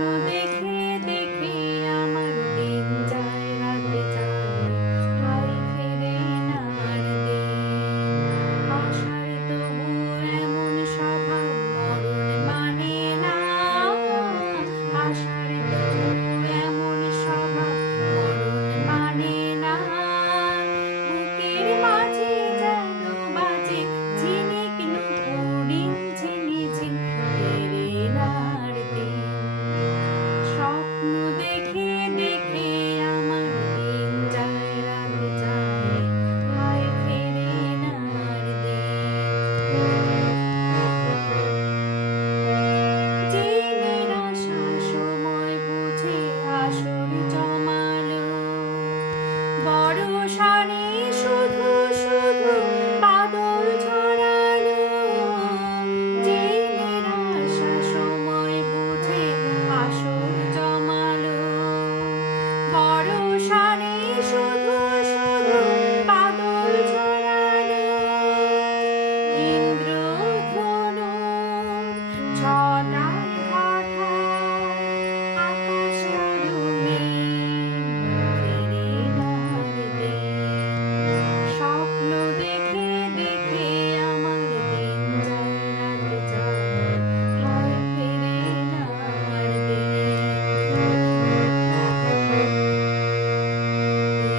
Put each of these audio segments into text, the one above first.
দেখে দেখে আমার দিন যায় রাত যায়, হাই ফেরে না আর দিন। আশার তবু এমন স্বভাব মরণ মানে না, আশার তবু এমন স্বভাব মরণ মানে না। বুকের মাঝে যেন বাজে ঝিনিক নুপুরিং ঝিনিঝিন, ফেরে না আর দিন। স্বপ্ন দেখে দেখে আমার দিন যায় রাত যায়, হায় ফেরে না আর দিন। যে নিরাশা সময় বুঝে আসর জমালো, বর্ষণে শুধু শুধু বাদল ঝরালো। যে নিরাশা সময় বুঝে আসর জমালো, বর্ষণে শুধু শুধু বাদল ঝরালো। ইন্দ্রধনু ছটায় হঠাৎ আকাশটা রঙিন, ফেরে না আর দিন। স্বপ্ন দেখে দেখে আমার দিন যায় রাত যায়, হায় ফেরে না আর দিন।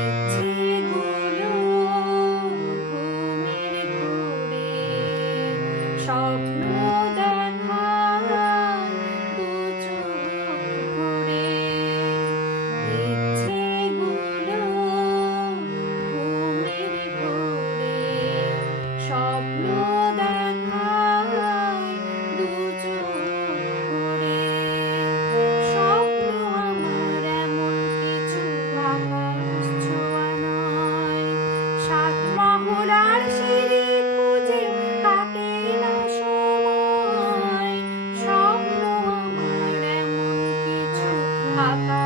ইচ্ছেগুলো ঘুমের ঘোরে, স্বপ্ন দেখায় দু চোখ ভরে। ইচ্ছেগুলো ঘুমের ঘোরে, স্বপ্ন দেখায় দু চোখ ভরে। স্বপ্ন আমার এমন কিছু আকাশ ছোঁয়া নয়, সাত মহলার সিঁড়ি খুঁজে কাটে না সময়। স্বপ্ন আমার এমন কিছু আকাশ